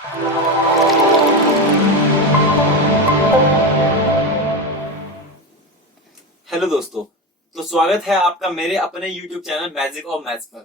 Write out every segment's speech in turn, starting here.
Hello दोस्तों, तो स्वागत है आपका मेरे अपने YouTube channel magic of maths पर।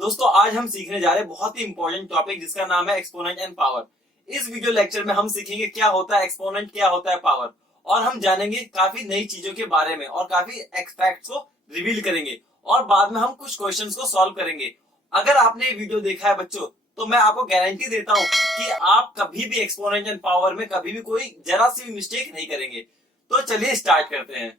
दोस्तों, आज हम सीखने जा रहे हैं बहुत ही इंपॉर्टेंट टॉपिक जिसका नाम है एक्सपोनेंट एंड पावर। इस वीडियो लेक्चर में हम सीखेंगे क्या होता है एक्सपोनेंट, क्या होता है पावर, और हम जानेंगे काफी नई चीजों के बारे में और काफी फैक्ट्स को रिवील करेंगे और बाद में हम कुछ क्वेश्चंस को सॉल्व करेंगे। अगर आपने ये वीडियो देखा है बच्चों, तो मैं आपको गारंटी देता हूँ कि आप कभी भी एक्सपोनेंट एंड पावर में कभी भी कोई जरा सी भी मिस्टेक नहीं करेंगे। तो चलिए स्टार्ट करते हैं।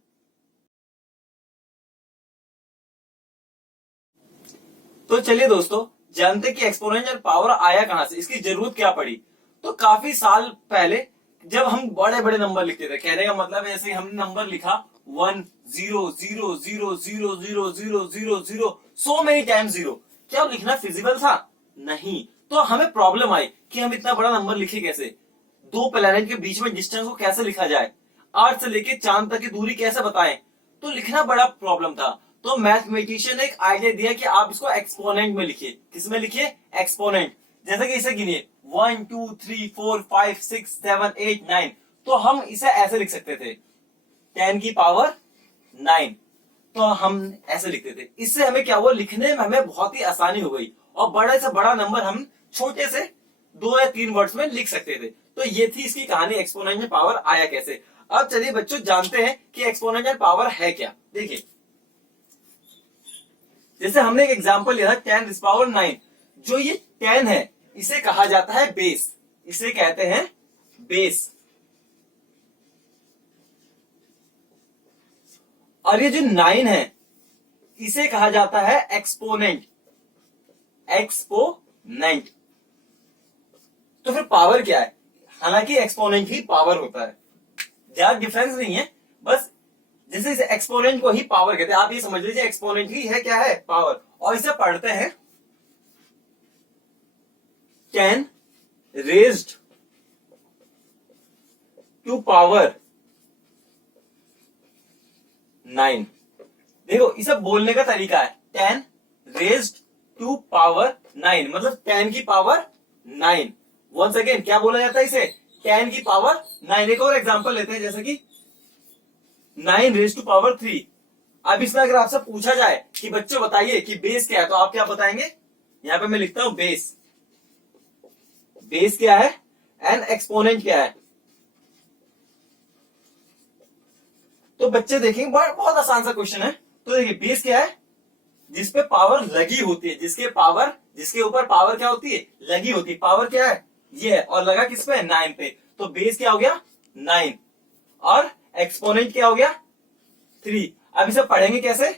तो चलिए दोस्तों, जानते हैं कि एक्सपोनेंशियल पावर आया कहां से, इसकी जरूरत क्या पड़ी। तो काफी साल पहले जब हम बड़े बड़े नंबर लिखते थे, कहने का मतलब ऐसे हमने नंबर लिखा 1 0 0 0 0 0 0 0 सो मेनी टाइम जीरो, क्या लिखना फिजिबल था? नहीं। तो हमें प्रॉब्लम आई कि हम इतना बड़ा नंबर लिखे कैसे, दो प्लेनेट के बीच में डिस्टेंस को कैसे लिखा जाए, अर्थ से लेके चांद तक की दूरी कैसे बताएं। तो लिखना बड़ा प्रॉब्लम था। तो मैथमेटिशियन ने एक आइडिया दिया कि आप इसको एक्सपोनेंट में लिखिए। किसमें लिखिए? एक्सपोनेंट। जैसे कि इसे गिनिए 1 2 3 4 5 6 7 8 9। तो हम इसे ऐसे लिख सकते थे 10 की पावर 9। तो हम ऐसे लिखते थे। इससे हमें क्या हुआ, लिखने में हमें बहुत ही आसानी हो गई और बड़े से बड़ा नंबर हम छोटे से 2 या 3 वर्ड्स में लिख सकते थे। तो ये थी इसकी कहानी, एक्सपोनेंशियल पावर आया कैसे। अब चलिए बच्चों, जानते हैं कि एक्सपोनेंशियल पावर है क्या। देखिए, जैसे हमने एक एग्जांपल लिया था 10⁹ जो ये 10 है इसे कहा जाता है बेस, इसे कहते हैं बेस। और ये जो 9 है इसे कहा जाता है एक्सपोनेंट, एक्सपोनेंट। तो फिर पावर क्या है? हालांकि एक्सपोनेंट ही पावर होता है, ज्यादा डिफरेंस नहीं है। बस जैसे इसे एक्सपोनेंट को ही पावर कहते हैं, आप ये समझ लीजिए एक्सपोनेंट ही है क्या है, पावर। और इसे पढ़ते हैं 10 रेज्ड टू पावर 9। देखो, इसे बोलने का तरीका है 10 रेज्ड टू पावर 9, मतलब 10 की पावर 9। वंस अगेन क्या बोला जाता है इसे? 10 की पावर 9। एक और एग्जांपल लेते हैं, जैसे कि 9 रेज टू पावर 3। अब इसमें अगर आपसे पूछा जाए कि बच्चों बताइए कि बेस क्या है, तो आप क्या बताएंगे? यहां पे मैं लिखता हूं बेस। बेस क्या है एंड एक्सपोनेंट क्या है। तो बच्चे देखेंगे बहुत आसान सा क्वेश्चन है। तो देखिए, बेस क्या है? जिसपे पावर लगी होती है, जिसके ऊपर पावर क्या होती है? लगी होती है। पावर क्या है? ये है, और लगा किस पे? 9 पे। तो बेस क्या हो गया? 9। और एक्सपोनेंट क्या हो गया? 3। अब इसे पढ़ेंगे कैसे?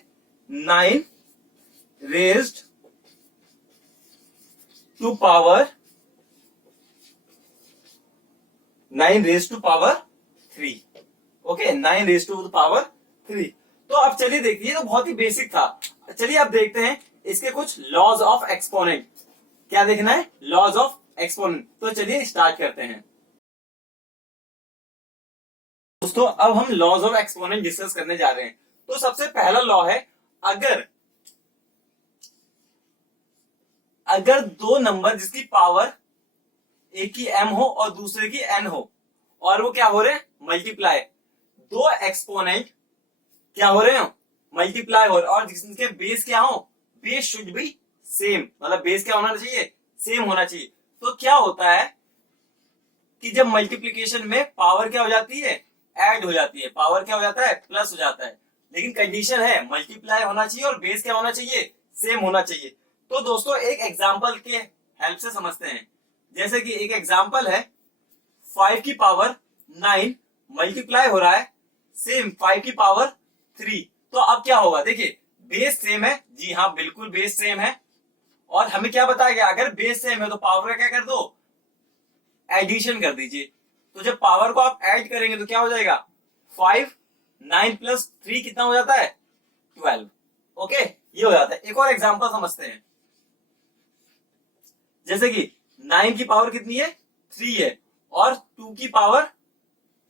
9 raised to power 9 raised to power 3। Okay, 9 raised to power 3। तो अब चलिए देखिए, ये तो बहुत ही बेसिक था। चलिए अब देखते हैं इसके कुछ लॉज ऑफ एक्सपोनेंट। क्या देखना है? Laws of exponent. तो चलिए स्टार्ट करते हैं दोस्तों। अब हम लॉज ऑफ एक्सपोनेंट डिस्कस करने जा रहे हैं। तो सबसे पहला लॉ है, अगर दो नंबर जिसकी पावर एक की m हो और दूसरे की n हो, और वो क्या हो रहे हैं? मल्टीप्लाई। दो एक्सपोनेंट क्या हो रहे हो? मल्टीप्लाई हो रहे, और जिसके बेस क्या हो? बेस शुड बी सेम, मतलब बेस क्या होना चाहिए? सेम होना चाहिए। तो क्या होता है कि जब मल्टीप्लीकेशन में पावर क्या हो जाती है? ऐड हो जाती है। पावर क्या हो जाता है? प्लस हो जाता है। लेकिन कंडीशन है मल्टीप्लाई होना चाहिए और बेस क्या होना चाहिए? सेम होना चाहिए। तो दोस्तों, एक एग्जांपल के हेल्प से समझते हैं। जैसे कि एक एग्जांपल है 5 की पावर 9 मल्टीप्लाई हो रहा है सेम 5 की पावर 3। तो अब क्या होगा? देखिए, बेस सेम है। जी हाँ, बिल्कुल बेस सेम है। और हमें क्या बताया गया? अगर बेस सेम है तो पावर का क्या कर दो? एडिशन कर दीजिए। तो जब पावर को आप ऐड करेंगे तो क्या हो जाएगा? 5 9 प्लस 3 कितना हो जाता है? 12। ओके, ये हो जाता है। एक और एग्जांपल समझते हैं। जैसे कि 9 की पावर कितनी है? 3 है, और 2 की पावर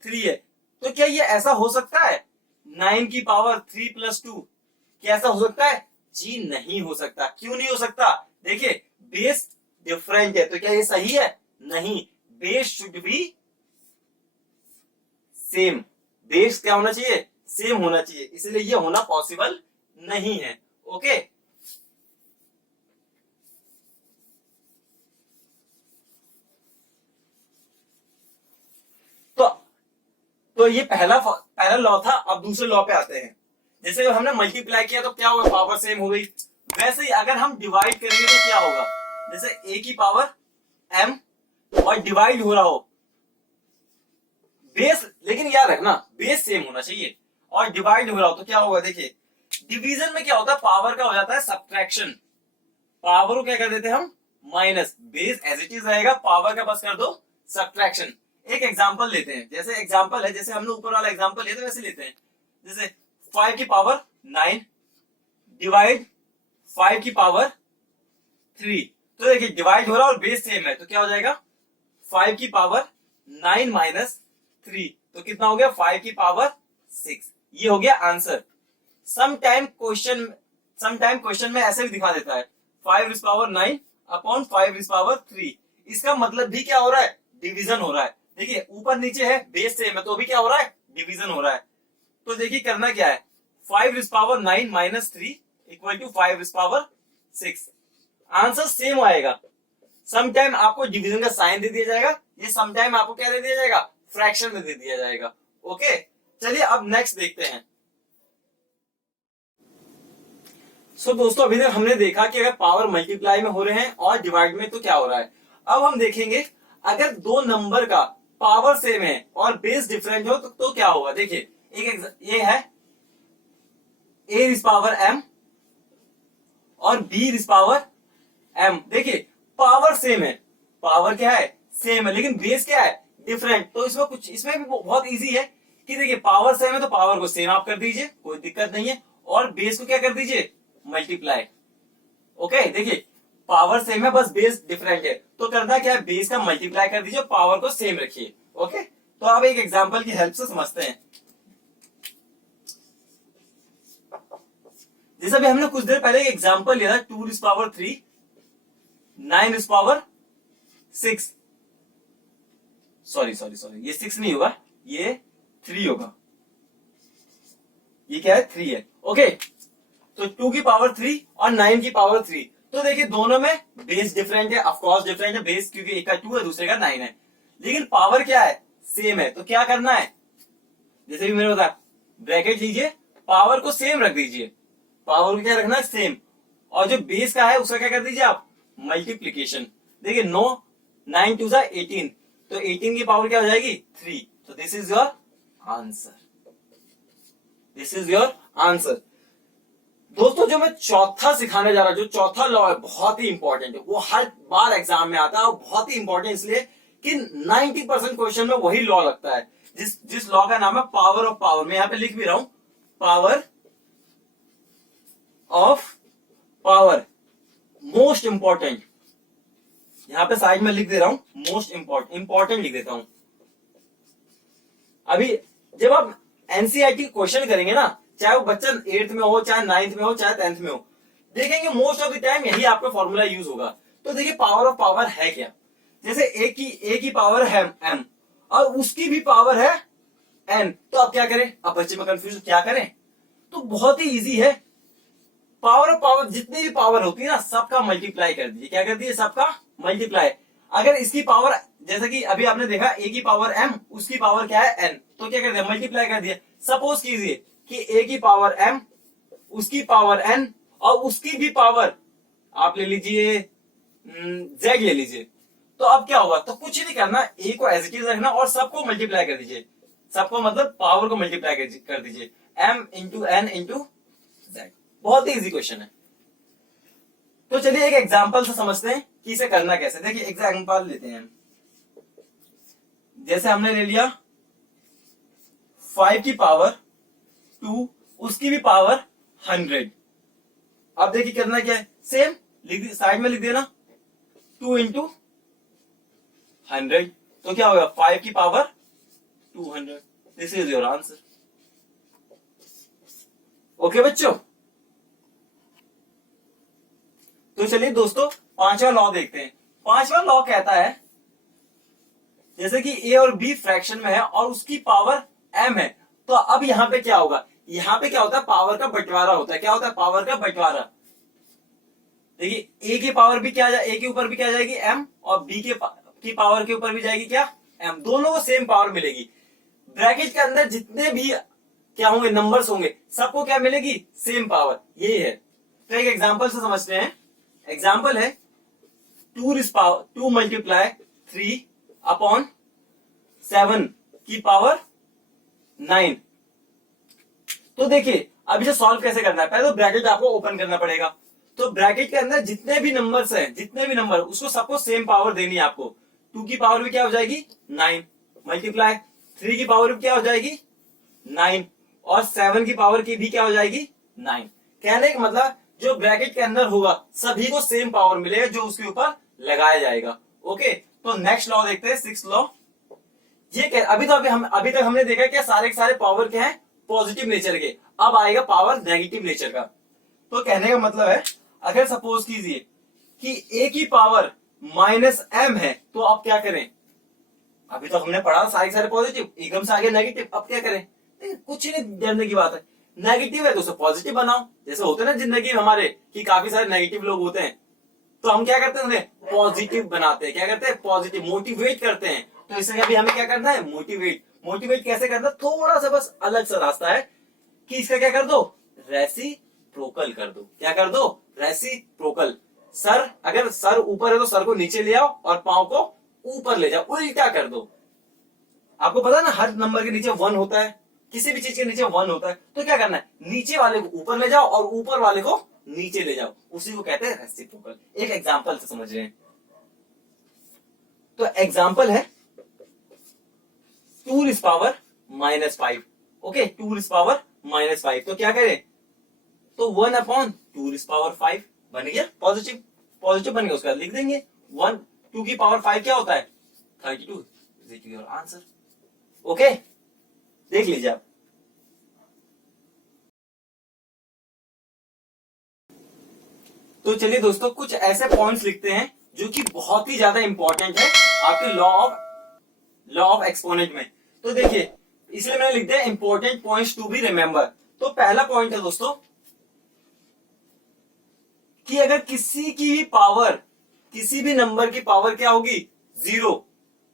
3 है। तो क्या ये ऐसा हो सकता है 9 की पावर 3 प्लस 2? क्या ऐसा हो सकता है? जी नहीं हो सकता। क्यों नहीं हो सकता? देखिए, बेस डिफरेंट है, तो क्या ये सही है? नहीं। Base should be same, base क्या होना चाहिए, सेम होना चाहिए, इसलिए ये होना पॉसिबल नहीं है। ओके, तो तो ये पहला लॉ था। अब दूसरे लॉ पे आते हैं। जैसे हमने मल्टीप्लाई किया तो क्या होगा, पावर सेम हो गई। वैसे ही अगर हम डिवाइड करेंगे तो क्या होगा, जैसे a की पावर m और डिवाइड हो रहा हो, बेस लेकिन याद रखना बेस सेम होना चाहिए, और डिवाइड हो रहा हो तो क्या होगा, देखिए डिवीजन में क्या होता है, पावर का हो जाता है सब्ट्रैक्शन, पावर को क्या कर देते हैं हम, minus, base as it is रहेगा, पावर का बस कर दो सब्ट्रैक्शन। एक एग्जांपल लेते हैं, जैसे एग्जांपल है, जैसे हमने ऊपर वाला एग्जांपल लिया था वैसे लेते हैं। जैसे 5 की पावर 9 डिवाइड 5 की पावर 3, तो देखिए डिवाइड हो रहा है और बेस सेम है, तो क्या हो जाएगा 5 की पावर 9 माइनस 3, तो कितना हो गया 5 की पावर 6। ये हो गया आंसर। समटाइम क्वेश्चन में ऐसे भी दिखा देता है 5 is power 9 upon 5 is power 3। इसका मतलब भी क्या हो रहा है, डिवीजन हो रहा है। देखिए ऊपर नीचे है, बेस सेम है, तो भी क्या हो रहा है, डिवीजन हो रहा है। तो देखिए करना क्या है, 5 is power 9 minus 3 equal to 5 is power 6, answer same आएगा। समटाइम आपको डिवीजन का साइन दे दिया जाएगा, ये समटाइम आपको क्या दे दिया जाएगा, फ्रैक्शन में दे दिया जाएगा। ओके, चलिए अब नेक्स्ट देखते हैं। सो दोस्तों अभी तक हमने देखा कि अगर पावर मल्टीप्लाई में हो रहे हैं और डिवाइड में तो क्या हो रहा है। अब हम देखेंगे अगर दो नंबर का पावर सेम है और बेस डिफरेंट हो तो क्या होगा। देखिए ये है a इज पावर m और b इज पावर m। देखिए पावर सेम है, पावर क्या है, सेम है, लेकिन बेस क्या है, डिफरेंट। तो इसमें भी बहुत इजी है कि देखिए पावर सेम है तो पावर को सेम आप कर दीजिए, कोई दिक्कत नहीं है, और बेस को क्या कर दीजिए, मल्टीप्लाई। ओके, देखिए पावर सेम है बस बेस डिफरेंट है, तो करना क्या है, बेस का मल्टीप्लाई कर दीजिए, पावर को सेम रखिए। ओके, तो अब एक एग्जांपल की हेल्प से समझते हैं। जैसे भी हमने कुछ देर पहले एक एग्जांपल लिया था, 2 is power 3 9 is power 6, sorry ये 6 नहीं होगा, ये 3 होगा, ये क्या है 3 है। ओके, तो 2 की पावर 3 और 9 की पावर 3, तो देखिए दोनों में बेस डिफरेंट है, ऑफ कोर्स डिफरेंट है बेस, क्योंकि एक का 2 है दूसरे का 9 है, लेकिन पावर क्या है, सेम है। तो क्या करना है, जैसे भी मैंने बताया ब्रैकेट लीजिए, पावर को सेम रख दीजिए, पावर को क्या रखना है, सेम, और जो बेस का है उसका क्या कर दीजिए आप, मल्टीप्लीकेशन। देखिए 9 2 18, तो 18 की पावर क्या हो जाएगी 3, तो this is your answer, this is your answer. दोस्तों जो मैं चौथा सिखाने जा रहा हूं, जो चौथा लॉ है बहुत ही इंपॉर्टेंट है, वो हर बार एग्जाम में आता है, और बहुत ही इंपॉर्टेंट इसलिए कि 90% क्वेश्चन में वही लॉ लगता है, जिस लॉ का नाम है पावर ऑफ पावर। मैं यहां पे लिख भी रहा हूं, power of power, most important, यहां पे साइड में लिख दे रहा हूं, मोस्ट इंपॉर्टेंट लिख देता हूं। अभी जब आप एनसीईआरटी क्वेश्चन करेंगे ना, चाहे वो बच्चा 8th में हो, चाहे 9th में हो, चाहे 10th में हो, देखेंगे मोस्ट ऑफ द टाइम यही आपका फॉर्मूला यूज होगा। तो देखिए पावर ऑफ पावर है क्या, जैसे a की पावर है m और उसकी भी पावर है n, तो अब क्या करें, अब बच्चे में कंफ्यूजन क्या करें, तो बहुत ही इजी है, पावर ऑफ पावर जितनी भी पावर होती है ना सबका मल्टीप्लाई कर दीजिए, क्या कर दीजिए, सबका मल्टीप्लाई। अगर इसकी पावर, जैसे कि अभी आपने देखा a की पावर m, उसकी पावर क्या है n, तो क्या कर दिया, मल्टीप्लाई कर दिया। सपोज कीजिए कि a की पावर m, उसकी पावर n, और उसकी भी पावर आप ले लीजिए z ले लीजिए, तो अब क्या होगा, तो कुछ नहीं करना, a को एज इट इज रखना और सबको मल्टीप्लाई कर दीजिए, सबको मतलब पावर को मल्टीप्लाई कर दीजिए, m into n into z। बहुत ही इजी क्वेश्चन है। तो चलिए एक एग्जांपल से समझते हैं कि इसे करना कैसे। देखिए एग्जांपल लेते हैं, जैसे हमने ले लिया 5 की पावर 2, उसकी भी पावर 100। अब देखिए करना क्या है, सेम साइड में लिख देना 2 इंटू 100, तो क्या होगा 5 की power 200। This is your answer. Okay बच्चों, तो चलिए दोस्तों पांचवा लॉ देखते हैं। पांचवा लॉ कहता है जैसे कि ए और बी फ्रैक्शन में है और उसकी पावर m है, तो अब यहाँ पे क्या होगा, यहाँ पे क्या होता है, पावर का बंटवारा होता है। क्या होता है, पावर का बंटवारा। देखिए ए की पावर भी क्या, ए के ऊपर भी क्या जाएगी, m, और बी की पावर के ऊपर भी जाएगी क्या, m। दोनों को सेम पावर मिलेगी। ब्रैकेट के अंदर जितने भी क्या होंगे, नंबर्स होंगे, सबको क्या मिलेगी, सेम पावर। यही है। तो एक एग्जांपल से समझते हैं। एग्जांपल है 2 मल्टीप्लाई 3 अपॉन 7 की पावर 9। तो देखिए अब इसे सॉल्व कैसे करना है, पहले तो ब्रैकेट आपको ओपन करना पड़ेगा। तो ब्रैकेट के अंदर जितने भी नंबर्स हैं, जितने भी नंबर, उसको सबको सेम पावर देनी है आपको। 2 की पावर भी क्या हो जाएगी, 9, मल्टीप्लाई 3 की पावर भी क्या हो जाएगी, 9, और 7 की पावर की भी क्या हो जाएगी, 9। कहने का मतलब जो ब्रैकेट के अंदर होगा सभी को सेम पावर मिलेगा जो उसके ऊपर लगाया जाएगा। ओके, तो नेक्स्ट लॉ देखते हैं, 6th लॉ। ये क्या, अभी तक हमने देखा क्या, सारे के सारे पावर क्या है, पॉजिटिव नेचर के। अब आएगा पावर नेगेटिव नेचर का। तो कहने का मतलब है, अगर सपोज कीजिए कि a की पावर -m है, तो आप क्या करें, अभी तो हमने पढ़ा सारे सारे पॉजिटिव, एकदम से आगे नेगेटिव, अब क्या करें, कुछ ही नहीं जानने की बात है। नेगेटिव है तो उसे पॉजिटिव बनाओ। जैसे होते हैं ना जिंदगी में हमारे कि काफी सारे नेगेटिव लोग होते हैं, तो हम क्या करते हैं, उन्हें पॉजिटिव बनाते हैं। क्या करते हैं, पॉजिटिव, मोटिवेट करते हैं। तो इससे अभी हमें क्या करना है, मोटिवेट कैसे करना, थोड़ा सा बस अलग सा रास्ता है कि इसका क्या कर दो, रेसिप्रोकल कर दो। क्या कर दो, रेसिप्रोकल। सर, अगर सर ऊपर है तो सर को नीचे ले आओ और पांव को ऊपर ले जाओ, उल्टा कर दो। आपको पता है ना, हर नंबर के नीचे 1 होता है, किसी भी चीज के नीचे 1 होता है। तो क्या करना है, नीचे वाले को ऊपर ले जाओ और ऊपर वाले को नीचे ले जाओ, उसी को कहते हैं रेसिप्रोकल। एक एग्जांपल से समझ रहे हैं। तो एग्जांपल है 2 is power -5। Okay, 2 is power -5। तो क्या करें, तो 1 अपॉन 2 इज पावर 5 बन गया पॉजिटिव। पॉजिटिव बन गया, उसका लिख देंगे 1, 2 की पावर 5 क्या होता है, 32 इज योर आंसर। ओके, देख लीजिए आप। तो चलिए दोस्तों, कुछ ऐसे पॉइंट्स लिखते हैं जो कि बहुत ही ज्यादा इंपॉर्टेंट है आपके लॉ ऑफ एक्सपोनेंट में। तो देखिए, इसलिए मैंने लिख दिया important points to be remember. तो पहला पॉइंट है दोस्तों कि अगर किसी की भी पावर, किसी भी नंबर की पावर क्या होगी, 0,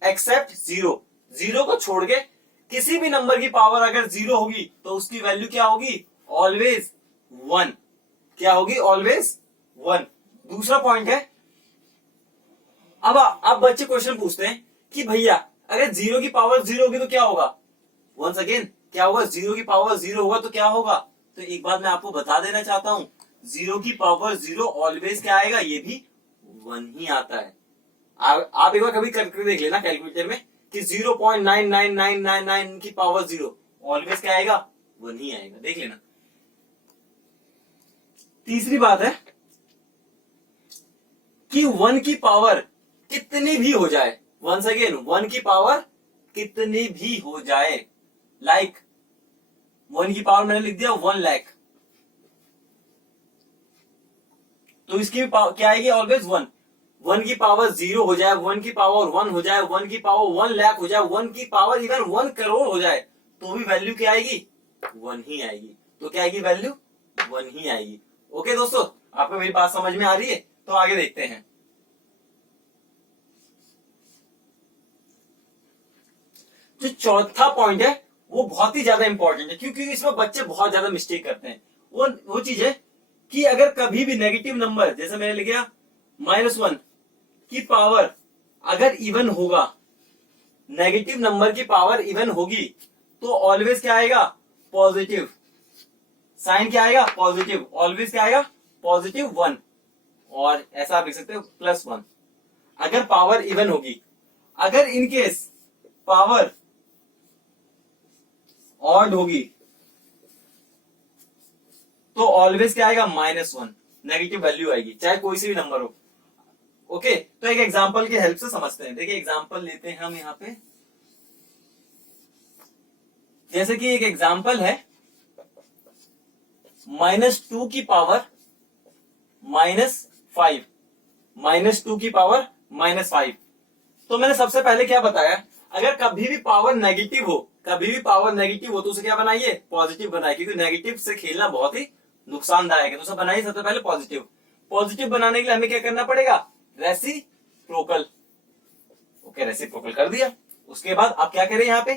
एक्सेप्ट 0, 0 को छोड़ के किसी भी नंबर की पावर अगर 0 होगी तो उसकी वैल्यू क्या होगी, ऑलवेज 1। क्या होगी, ऑलवेज 1। दूसरा पॉइंट है, अब बच्चे क्वेश्चन पूछते हैं कि भैया अगर 0 की पावर 0 होगी तो क्या होगा, वंस अगेन क्या होगा, 0 की पावर 0 होगा तो क्या होगा। तो एक बात मैं आपको बता देना चाहता हूं, 0 की पावर 0 ऑलवेज क्या आएगा, ये भी 1 ही आता है। आप एक बार कभी करके देख लेना कैलकुलेटर में कि 0.99999 की पावर 0 ऑलवेज क्या आएगा, 1 ही आएगा, देख लेना। तीसरी बात है कि 1 की पावर कितनी भी हो जाए, वंस अगेन 1 की पावर कितनी भी हो जाए, लाइक 1 की पावर मैंने लिख दिया 1 लाख, तो इसकी भी क्या आएगी, ऑलवेज 1। 1 की पावर 0 हो जाए, 1 की पावर 1 हो जाए, 1 की पावर 1 लाख हो जाए, 1 की पावर इवन 1 करोड़ हो जाए, तो भी वैल्यू क्या आएगी, 1 ही आएगी। तो क्या आएगी, वैल्यू 1 ही आएगी। ओके दोस्तों, आपको मेरी बात समझ में आ रही है। तो आगे देखते हैं। जो चौथा पॉइंट है वो बहुत ही ज्यादा इंपॉर्टेंट है, क्योंकि इसमें बच्चे बहुत ज्यादा मिस्टेक करते हैं। वो चीज है कि अगर कभी भी नेगेटिव नंबर, जैसे मैंने लिखा -1 की पावर अगर इवन होगा, नेगेटिव नंबर की पावर इवन होगी, तो ऑलवेज क्या आएगा, पॉजिटिव। साइन क्या आएगा, पॉजिटिव। ऑलवेज क्या आएगा, पॉजिटिव 1। और ऐसा आप लिख सकते हो +1 अगर पावर इवन होगी। अगर इनकेस पावर ऑड होगी तो ऑलवेज क्या आएगा, -1, नेगेटिव वैल्यू आएगी, चाहे कोई सी भी नंबर हो। ओके, तो एक एग्जांपल की हेल्प से समझते हैं। देखिए एग्जांपल लेते हैं हम यहां पे, जैसे कि एक एग्जांपल है -2 की पावर -5, -2 की पावर -5। तो मैंने सबसे पहले क्या बताया, अगर कभी भी पावर नेगेटिव हो, कभी भी पावर नेगेटिव हो तो उसे क्या बनाइए, पॉजिटिव बनाइए, क्योंकि नेगेटिव से खेलना बहुत ही नुकसानदायक है। तो उसे बनाइए सबसे पहले पॉजिटिव। पॉजिटिव बनाने के लिए हमें क्या करना पड़ेगा, रेसिप्रोकल। ओके, रेसिप्रोकल कर दिया। उसके बाद आप क्या करें यहाँ पे,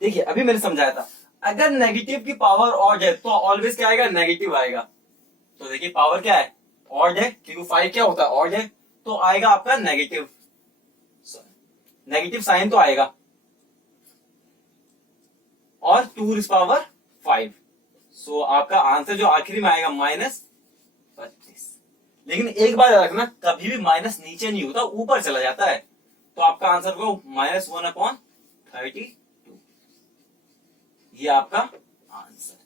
देखिए अभी मैंने समझाया था, अगर नेगेटिव की पावर ऑड है तो ऑलवेज क्या आएगा, नेगेटिव आएगा। तो देखिए पावर क्या है, ऑड है, क्योंकि 5 क्या होता है, ऑड है, तो आएगा आपका नेगेटिव, नेगेटिव साइन तो आएगा। और 2⁵5, सो आपका आंसर जो आखिरी में आएगा -25। लेकिन एक बार याद रखना, कभी भी माइनस नीचे नहीं होता, ऊपर चला जाता है। तो आपका आंसर को -1/32, ये आपका आंसर।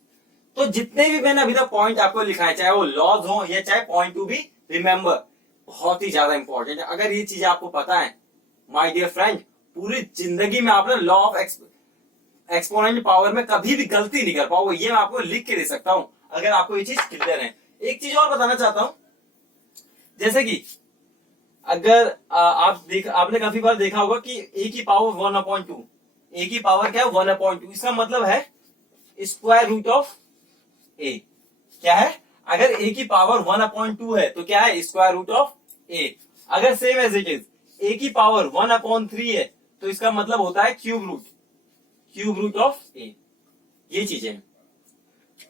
तो जितने भी मैंने अभी तक पॉइंट आपको लिखा है, चाहे वो लॉज हो या चाहे पॉइंट टू बी रिमेंबर, बहुत ही ज्यादा इंपॉर्टेंट है। अगर ये चीजें आपको पता है माय डियर फ्रेंड, पूरी जिंदगी में आपने लॉ ऑफ एक्सपोनेंट पावर में कभी भी गलती नहीं कर पाओगे। ये मैं आपको लिख के दे सकता हूं, अगर आपको ये चीज क्लियर है। एक चीज और बताना चाहता हूं, जैसे कि अगर आपने काफी बार देखा होगा कि ए की पावर 1/2, ए की पावर क्या है 1/2, इसका मतलब है स्क्वायर रूट ऑफ ए। क्या है, अगर ए की पावर 1/2 है तो क्या है, स्क्वायर रूट ऑफ ए। अगर same as it is A की पावर 1/3 है तो इसका मतलब होता है क्यूब रूट ऑफ ए। ये चीजें।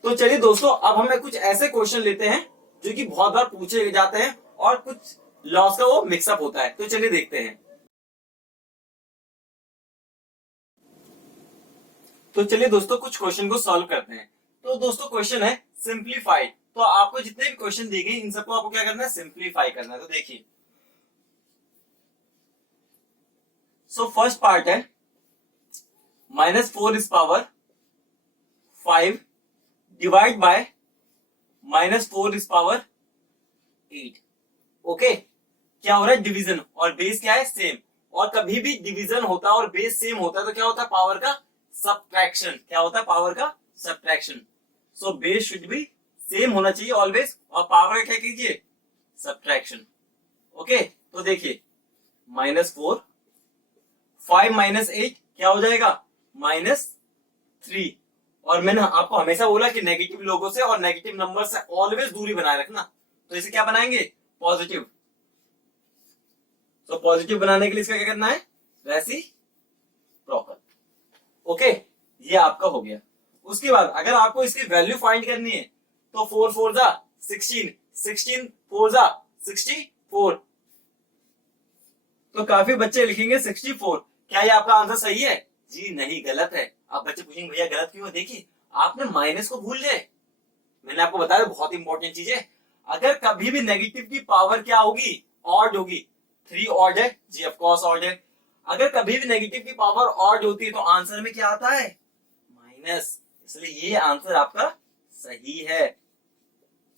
तो चलिए दोस्तों, अब हमें कुछ ऐसे क्वेश्चन लेते हैं जो कि बहुत बार पूछे जाते हैं और कुछ लॉस का वो मिक्सअप होता है। तो चलिए देखते हैं। तो चलिए दोस्तों, कुछ क्वेश्चन को सॉल्व करते हैं। तो दोस्तों क्वेश्चन है सिंप्लीफाइड। तो आपको जितने भी क्वेश्चन दिए गए इन सबको आपको क्या करना है, सिंप्लीफाई करना है। तो देखिए, सो फर्स्ट पार्ट है -4⁵5 डिवाइड बाय -4⁵8। ओके, क्या हो रहा है, डिवीजन, और बेस क्या है, सेम। और कभी भी डिवीजन होता है और बेस सेम होता है तो क्या होता है, पावर का सब्ट्रैक्शन। क्या होता है, पावर का subtraction. So base should be same होना चाहिए ऑलवेज, और पावर का क्या कीजिए, सब्ट्रैक्शन। ओके, तो देखिए -4, 5 - 8 क्या हो जाएगा, -3। और मैंने आपको हमेशा बोला कि नेगेटिव लोगों से और नेगेटिव नंबर से ऑलवेज दूरी बनाए रखना। तो इसे क्या बनाएंगे, पॉजिटिव। तो पॉजिटिव बनाने के लिए इसका क्या करना है, रेसिप्रोकल। ओके, ये आपका हो गया। उसके बाद अगर आपको इसकी वैल्यू फाइंड करनी है तो 4 4 जा 16, 16 4 जा 64। तो काफी बच्चे लिखेंगे 64। क्या ये आपका आंसर सही है, जी नहीं, गलत है। आप बच्चे पूछेंगे भैया गलत क्यों है, देखिए आपने माइनस को भूल गए। मैंने आपको बताया बहुत इंपॉर्टेंट चीज है। अगर कभी भी नेगेटिव की पावर क्या होगी, ऑड होगी। 3 ऑड है जी, ऑफ कोर्स ऑड है। अगर कभी भी नेगेटिव की पावर ऑड होती है तो आंसर में क्या आता है, माइनस। इसलिए ये आंसर आपका सही है।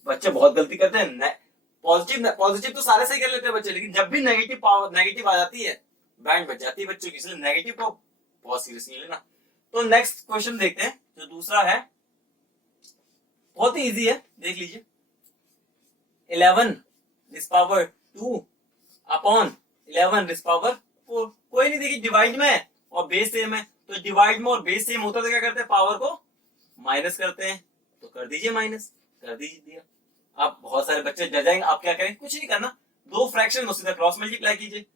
बच्चे बहुत गलती करते हैं, पॉजिटिव तो सारे सही कर लेते हैं बच्चे, लेकिन जब भी नेगेटिव आ जाती है बैंड बच जाती है बच्चों की। इसलिए नेगेटिव को बहुत सीरियस नहीं लेना। तो नेक्स्ट क्वेश्चन देखते हैं, जो दूसरा है बहुत ही इजी है, देख लीजिए। 11⁵2/11⁴ कोई नहीं, देखिए डिवाइड में है और बेस सेम है, तो डिवाइड में और बेस सेम होता है तो क्या करते हैं, पावर को माइनस करते हैं। तो कर दीजिए माइनस, कर दीजिए। आप बहुत सारे बच्चे डर जाएंगे, आप क्या करें, कुछ नहीं करना, दो फ्रैक्शन को सीधा क्रॉस मल्टीप्लाई कीजिए।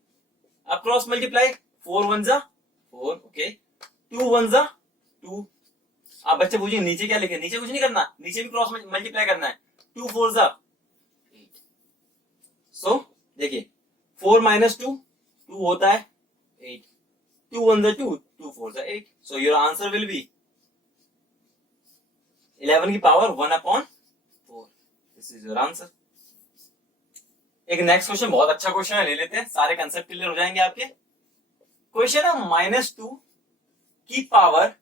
अब क्रॉस मल्टीप्लाई, 4 1 जा 4, ओके, 2 1 जा 2। आप बच्चे पूछिए नीचे क्या लिखे, नीचे कुछ नहीं करना, नीचे भी क्रॉस मल्टीप्लाई करना है। 2 4 जा 8। सो देखिए 4 - 2 2 होता है 8, 2 1 जा 2, 2 4 जा 8। So your answer will be 11 की power 1/4। This is your answer. एक नेक्स्ट क्वेश्चन बहुत अच्छा क्वेश्चन है, ले लेते हैं, सारे कंसेप्ट क्लियर हो जाएंगे आपके। क्वेश्चन है -2 की पावर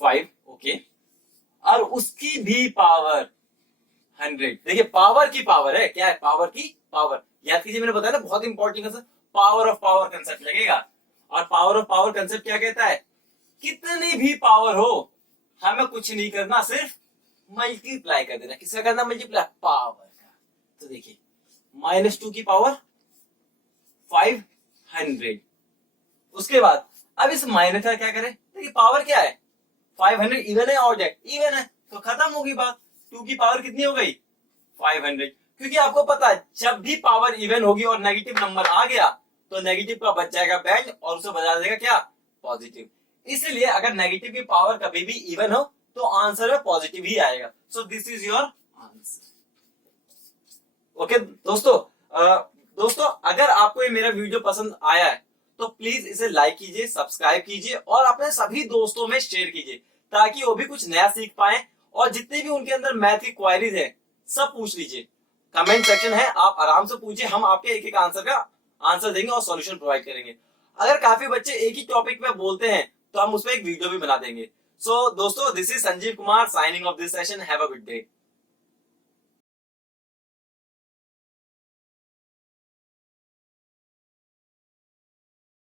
5, ओके, और उसकी भी पावर 100। देखिए पावर की पावर है, क्या है, पावर की पावर। याद कीजिए मैंने बताया था बहुत important concept, power of power concept लगेगा। और पावर ऑफ पावर कंसेप्ट क्या कहता है, कितनी भी पावर हो हमें कुछ नहीं करना, सिर्फ मल्टीप्लाई कर देना। किसका करना, मल्टीप्लाई, पावर का। तो देखिए -2 की पावर 500, उसके बाद अब इस माइनस का क्या करें, देखिए पावर क्या है 500, इवन है ऑड है, इवन है तो खत्म होगी बात। 2 की पावर कितनी हो गई 500, क्योंकि आपको पता है जब भी पावर इवन होगी और नेगेटिव नंबर आ गया तो नेगेटिव का बच जाएगा बैंड और उसे बजा देगा क्या पॉजिटिव। इसलिए अगर नेगेटिव की पावर कभी भी इवन हो तो आंसर में पॉजिटिव ही आएगा। So this is your answer. Okay दोस्तों, दोस्तों अगर आपको ये मेरा वीडियो पसंद आया है तो प्लीज इसे लाइक कीजिए, सब्सक्राइब कीजिए और अपने सभी दोस्तों में शेयर कीजिए ताकि वो भी कुछ नया सीख पाए और जितने भी उनके अंदर मैथ की क्वायरीज है सब पूछ लीजिए। कमेंट सेक्शन है, आप आराम से पूछिए, हम आपके एक एक आंसर का आंसर देंगे और सॉल्यूशन प्रोवाइड करेंगे। अगर काफी बच्चे एक ही टॉपिक पे बोलते हैं तो हम उस पर एक वीडियो भी बना देंगे। सो दोस्तों, this is Sanjeev Kumar signing off this session. Have a good day.